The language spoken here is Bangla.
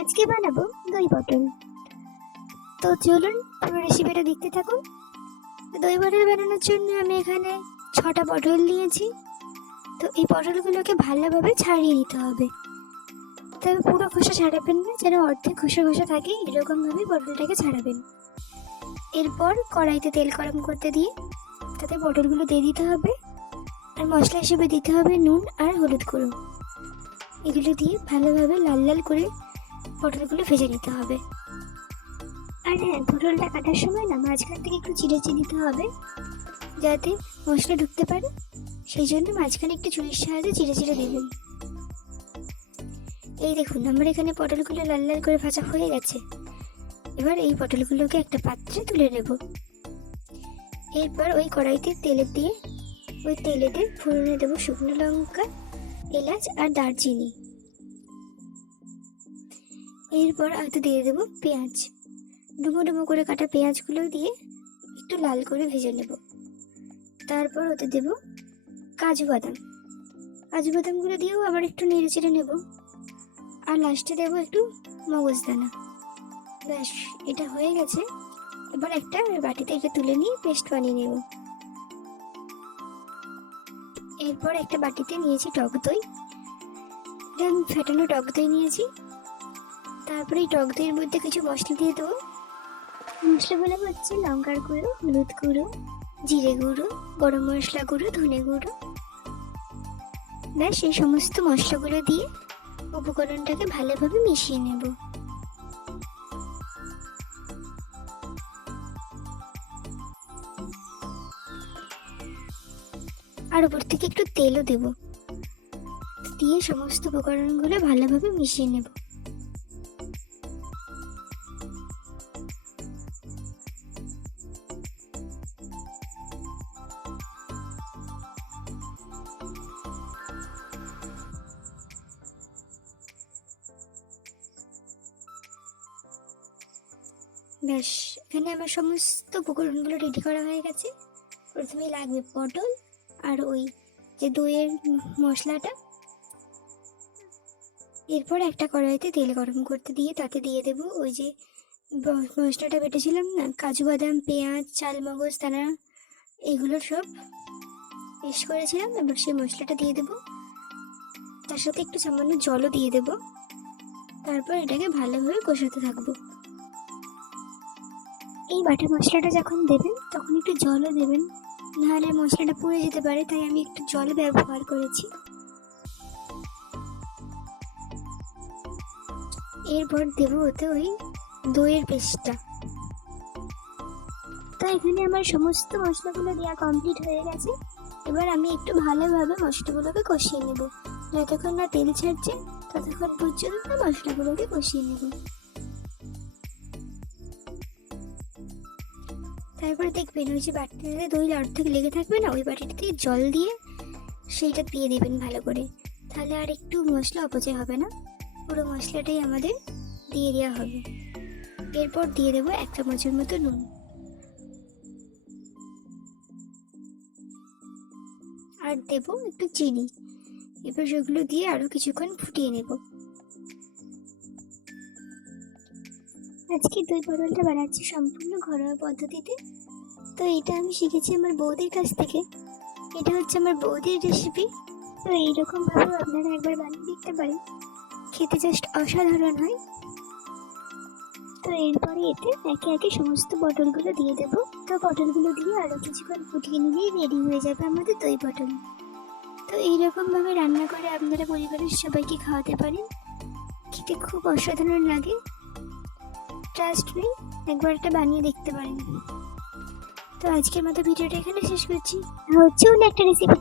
আজকে বানাবো দই পটল। তো চলুন পুরো রেসিপিটা দেখতে থাকুন। দই পটল বানানোর জন্য আমি এখানে 6টা পটল নিয়েছি। তো এই পটলগুলোকে ভালোভাবে ছাড়িয়ে নিতে হবে, তবে পুরো খোসা ছাড়াবেন না, যেন অর্ধেক খোসা খোসা থাকে এরকমভাবে পটলটাকে ছাড়াবেন। এরপর কড়াইতে তেল গরম করতে দিয়ে তাতে পটলগুলো দিয়ে দিতে হবে, আর মশলা হিসেবে দিতে হবে নুন আর হলুদ গুঁড়ো। এগুলো দিয়ে ভালোভাবে লাল লাল করে পটলগুলো ভেজে নিতে হবে। আর হ্যাঁ, পটলটা কাটার সময় না মাঝখান থেকে একটু চিড়ে দিতে হবে, যাতে মশলা ঢুকতে পারে। সেই জন্য মাঝখানে একটু ছুরির সাহায্যে চিড়ে দেবেন। এই দেখুন, আমার এখানে পটলগুলো লাল লাল করে ভাজা হয়ে গেছে। এবার এই পটলগুলোকে একটা পাত্রে তুলে নেব। এরপর ওই কড়াইতে তেলেতে ফোড়নে দেবো শুকনো লঙ্কা, এলাচ আর দারচিনি। এরপর হয়তো দিয়ে দেবো পেঁয়াজ। ডুমো ডুমো করে কাটা পেঁয়াজগুলো দিয়ে একটু লাল করে ভেজে নেব। তারপর ওতে দেব কাজু বাদামগুলো দিয়েও আবার একটু নেড়ে চেড়ে নেব। আর লাস্টে দেবো একটু মগজদানা। ব্যাস, এটা হয়ে গেছে। এবার একটা বাটিতে এটা তুলে নিয়ে পেস্ট বানিয়ে নেব। এরপর একটা বাটিতে নিয়েছি টক দই। এটা আমি ফেটানো টক দই নিয়েছি। তারপরে এই টক দইয়ের মধ্যে কিছু মশলা দিয়ে দেবো। মশলাগুলো হচ্ছে লঙ্কার গুঁড়ো, হলুদ গুঁড়ো, জিরে গুঁড়ো, গরম মশলা গুঁড়ো, ধনে গুঁড়ো। ব্যাস, এই সমস্ত মশলাগুলো দিয়ে উপকরণটাকে ভালোভাবে মিশিয়ে নেব। আর উপর থেকে একটু তেলও দেব, দিয়ে সমস্ত উপকরণগুলো ভালোভাবে মিশিয়ে নেব। ব্যাস, এখানে আমার সমস্ত উপকরণগুলো রেডি করা হয়ে গেছে। প্রথমে লাগবে পটল আর ওই যে দইয়ের মশলাটা। এরপর একটা কড়াইতে তেল গরম করতে দিয়ে তাতে দিয়ে দেবো ওই যে মশলাটা বেটেছিলাম না, কাজু বাদাম, পেঁয়াজ, চালমগজ দানা, এগুলো সব পেস্ট করেছিলাম। এবার সেই মশলাটা দিয়ে দেবো, তার সাথে একটু সামান্য জলও দিয়ে দেবো। তারপর এটাকে ভালোভাবে কষাতে থাকবো। এই বাটা মশলাটা যখন দেবেন তখন একটু জলও দেবেন, নাহলে মশলাটা পুড়ে যেতে পারে, তাই আমি একটু জল ব্যবহার করেছি। এরপর দেবো ওতে ওই দইয়ের পেস্টটা। তো এখানে আমার সমস্ত মশলাগুলো দেওয়া কমপ্লিট হয়ে গেছে। এবার আমি একটু ভালোভাবে মশলাগুলোকে কষিয়ে নেব। যতক্ষণ না তেল ছাড়ছে ততক্ষণ পর্যন্ত মশলাগুলোকে কষিয়ে নেব। তারপরে দেখবেন ওই যে বাটিতে দই অর্ধেক লেগে থাকবে না, ওই বাটিতে জল দিয়ে সেইটা দিয়ে দেবেন ভালো করে। তাহলে আর একটু মশলা অপচয় হবে না, পুরো মশলাটাই আমাদের দিয়ে দেওয়া হবে। এরপর দিয়ে দেবো 1 চামচের মতো নুন। আর দেবো একটু চিনি। এবার সেগুলো দিয়ে আরও কিছুক্ষণ ফুটিয়ে নেব। আজকে দই পটলটা বানাচ্ছি সম্পূর্ণ ঘরোয়া পদ্ধতিতে। তো এটা আমি শিখেছি আমার বৌদির কাছ থেকে। এটা হচ্ছে আমার বৌদির রেসিপি। তো এইরকমভাবেও আপনারা একবার বানিয়ে দেখতে পারেন, খেতে জাস্ট অসাধারণ হয়। তো এরপরে এতে একে একে সমস্ত পটলগুলো দিয়ে দেবো। তো পটলগুলো দিয়ে আরও কিছুক্ষণ ফুটিয়ে নিলেই রেডি হয়ে যাবে আমাদের দই পটল। তো এইরকমভাবে রান্না করে আপনারা পরিবারের সবাইকে খাওয়াতে পারেন, খেতে খুব অসাধারণ লাগে। ট্রাস্ট মি, একবার এটা বানিয়ে দেখতে পারেন। তো আজকের মতো ভিডিওটা এখানে শেষ করছি। হচ্ছে অন্য একটা রেসিপি।